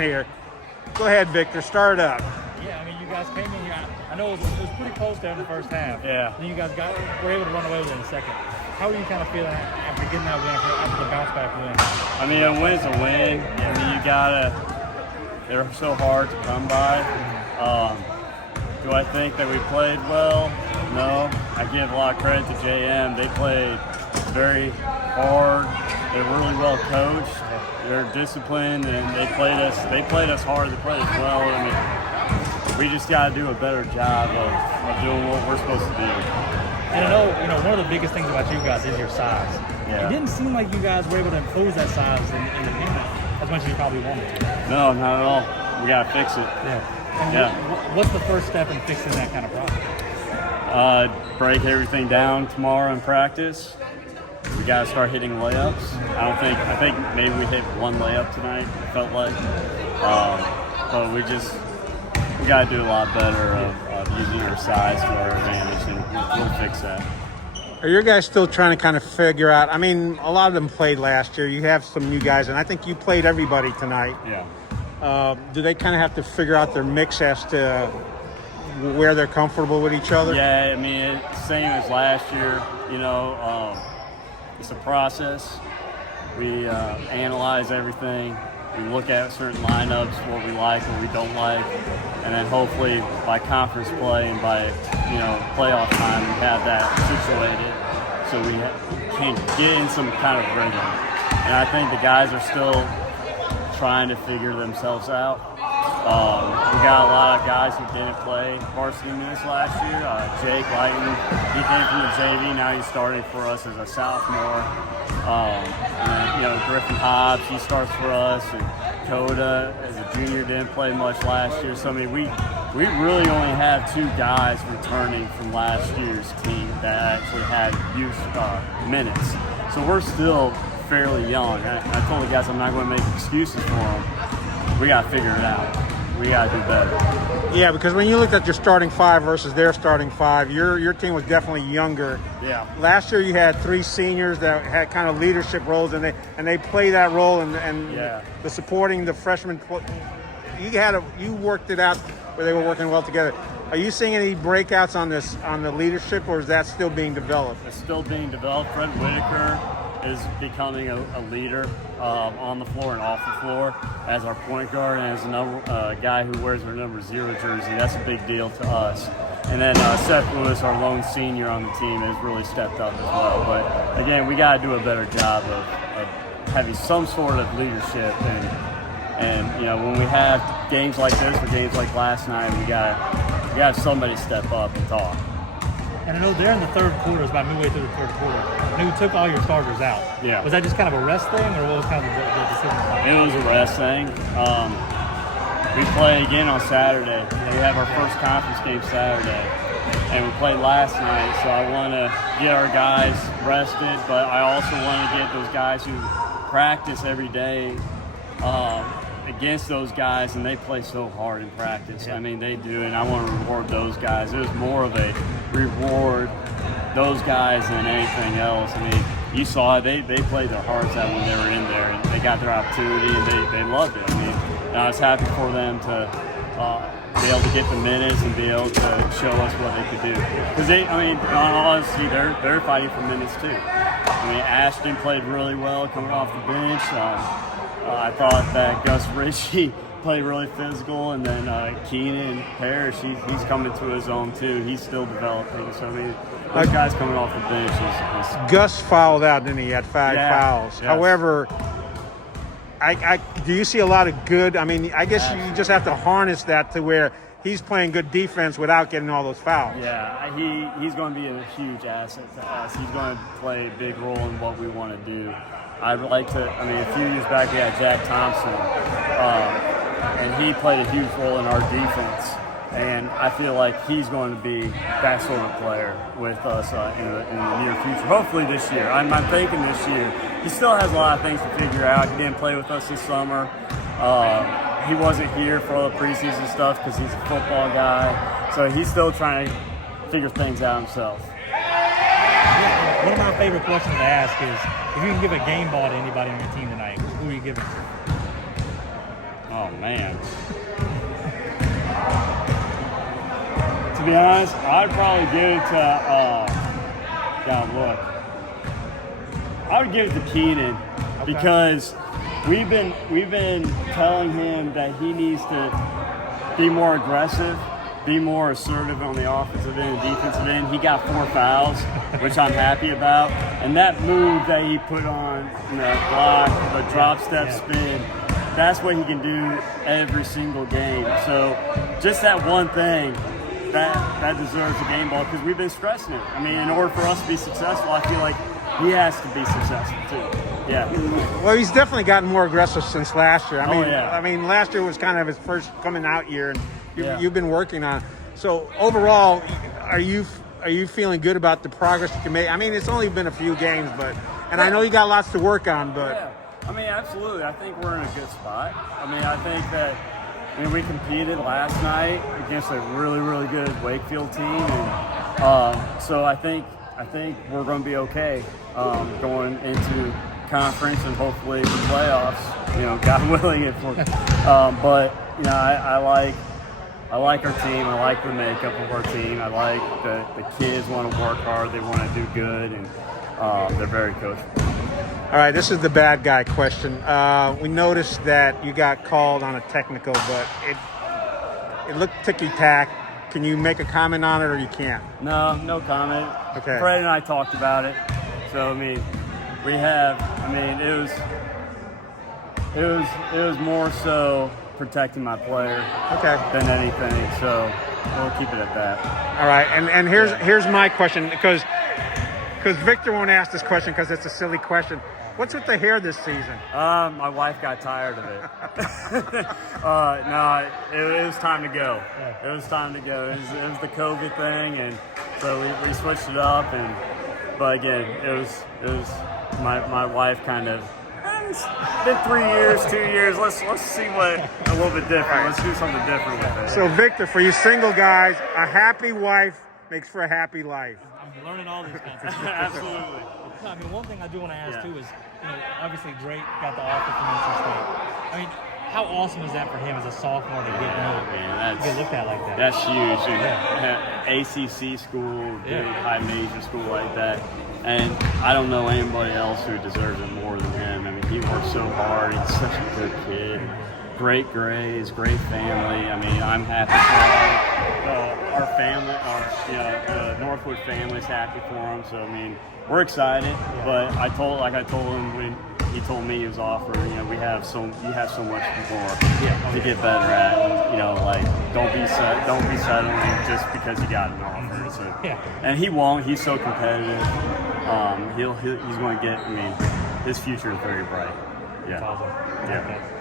here. Go ahead, Victor. Start up. Yeah, I mean, you guys came in here. I know it was pretty close there in the first half. Yeah. Then you guys were able to run away with it in the second. How are you kind of feeling after getting that win, after the bounce back win? I mean, a win's a win. I mean, they're so hard to come by. Do I think that we played well? No. I give a lot of credit to JM. They played very hard. They're really well coached. They're disciplined, and they played us hard. They played us well. I mean, we just got to do a better job of doing what we're supposed to do. And I know, one of the biggest things about you guys is your size. Yeah. It didn't seem like you guys were able to impose that size in the game as much as you probably wanted to. No, not at all. We got to fix it. Yeah. And Yeah. what's the first step in fixing that kind of problem? Break everything down tomorrow in practice. We got to start hitting layups. I think maybe we hit one layup tonight, it felt like. But we got to do a lot better of using our size to our advantage, and we'll fix that. Are your guys still trying to kind of figure out? I mean, a lot of them played last year. You have some new guys, and I think you played everybody tonight. Yeah. Do they kind of have to figure out their mix as to where they're comfortable with each other? Yeah, I mean, it's the same as last year. It's a process. We analyze everything. We look at certain lineups, what we like, what we don't like, and then hopefully by conference play and by playoff time, we have that situated so we can get in some kind of rhythm. And I think the guys are still trying to figure themselves out. We got a lot of guys who didn't play varsity minutes last year. Jake Lighton, he came from the JV, now he's starting for us as a sophomore. And then, Griffin Hobbs, he starts for us, and Coda as a junior didn't play much last year. So I mean, we really only have two guys returning from last year's team that actually had youth minutes. So we're still fairly young. I told the guys I'm not going to make excuses for them. We got to figure it out. We got to do better. Yeah, because when you looked at your starting five versus their starting five, your team was definitely younger. Yeah. Last year you had three seniors that had kind of leadership roles, and they play that role, and yeah. The supporting the freshmen. You worked it out where they were working well together. Are you seeing any breakouts on the leadership, or is that still being developed? It's still being developed. Fred Whitaker is becoming a leader on the floor and off the floor as our point guard and as a guy who wears our number 0 jersey. That's a big deal to us. And then Seth Lewis, our lone senior on the team, has really stepped up as well. But again, we got to do a better job of having some sort of leadership. And when we have games like this or games like last night, we got to have somebody step up and talk. And I know they're in the third quarter, it's about midway through the third quarter. I know you took all your starters out. Yeah. Was that just kind of a rest thing, or what was kind of the decision? It was a rest thing. We play again on Saturday. We have our first conference game Saturday. And we played last night, so I want to get our guys rested, but I also want to get those guys who practice every day against those guys, and they play so hard in practice. Yeah. I mean, they do, and I want to reward those guys. It was more of a reward those guys than anything else. I mean, you saw it. They played their hearts out when they were in there, and they got their opportunity, and they loved it. I mean, and I was happy for them to be able to get the minutes and be able to show us what they could do. Because in all honesty, they're fighting for minutes too. I mean, Ashton played really well coming off the bench. I thought that Gus Ritchie played really physical, and then Keenan Parrish, he's coming to his own too. He's still developing. So I mean, those guys coming off the bench is Gus fouled out, didn't he? He had 5 fouls. Yes. However, do you see a lot of good? I mean, I guess you just have to harness that to where he's playing good defense without getting all those fouls. Yeah, he's going to be a huge asset to us. He's going to play a big role in what we want to do. I'd like to, a few years back we had Jack Thompson, and he played a huge role in our defense. And I feel like he's going to be that sort of player with us in the near future. Hopefully this year. I'm thinking this year. He still has a lot of things to figure out. He didn't play with us this summer. He wasn't here for all the preseason stuff because he's a football guy. So he's still trying to figure things out himself. One of my favorite questions to ask is, if you can give a game ball to anybody on your team tonight, who are you giving it to? Oh man. To be honest, I'd probably give it to. I would give it to Keenan because we've been telling him that he needs to be more aggressive, be more assertive on the offensive end and defensive end. He got 4 fouls, which I'm happy about. And that move that he put on the block, the drop step spin, that's what he can do every single game. So just that one thing, that deserves a game ball because we've been stressing it. I mean, in order for us to be successful, I feel like he has to be successful too. Yeah. Well, he's definitely gotten more aggressive since last year. I mean, last year was kind of his first coming out year, and you've been working on it. So overall, are you feeling good about the progress you can make? I mean, it's only been a few games, and I know you got lots to work on, but. Yeah. I mean, absolutely. I think we're in a good spot. I mean, I think that we competed last night against a really, really good Wakefield team, and so I think we're going to be okay going into conference and hopefully the playoffs. You know, God willing, but you know, I like our team. I like the makeup of our team. I like the kids want to work hard. They want to do good, and they're very coachable. All right, this is the bad guy question. We noticed that you got called on a technical, but it looked ticky-tack. Can you make a comment on it, or you can't? No comment. Okay. Fred and I talked about it. So I mean, it was more so protecting my player than anything. So we'll keep it at that. All right, and here's my question because Victor won't ask this question because it's a silly question. What's with the hair this season? My wife got tired of it. No, it was time to go. It was time to go. It was the COVID thing, and so we switched it up. But again, it was my wife kind of. It's been 3 years, 2 years. Let's see what a little bit different. Let's do something different with it. So Victor, for you single guys, a happy wife makes for a happy life. I'm learning all these concepts. Absolutely. No, I mean, one thing I do want to ask too is, you know, obviously Drake got the offer from NC State. I mean, how awesome is that for him as a sophomore to get looked at like that? That's huge. ACC school, big high major school like that. And I don't know anybody else who deserves it more than him. I mean, he works so hard. He's such a good kid. Great grades, great family. I mean, I'm happy for our family. The Northwood family's happy for him. So I mean, we're excited. But I told him when he told me he was offered. You know, you have so much more to get better at. And, you know, like don't be settling just because you got an offer. So, and he won't. He's so competitive. He's going to get. I mean, his future is very bright. Yeah. That's awesome. Yeah.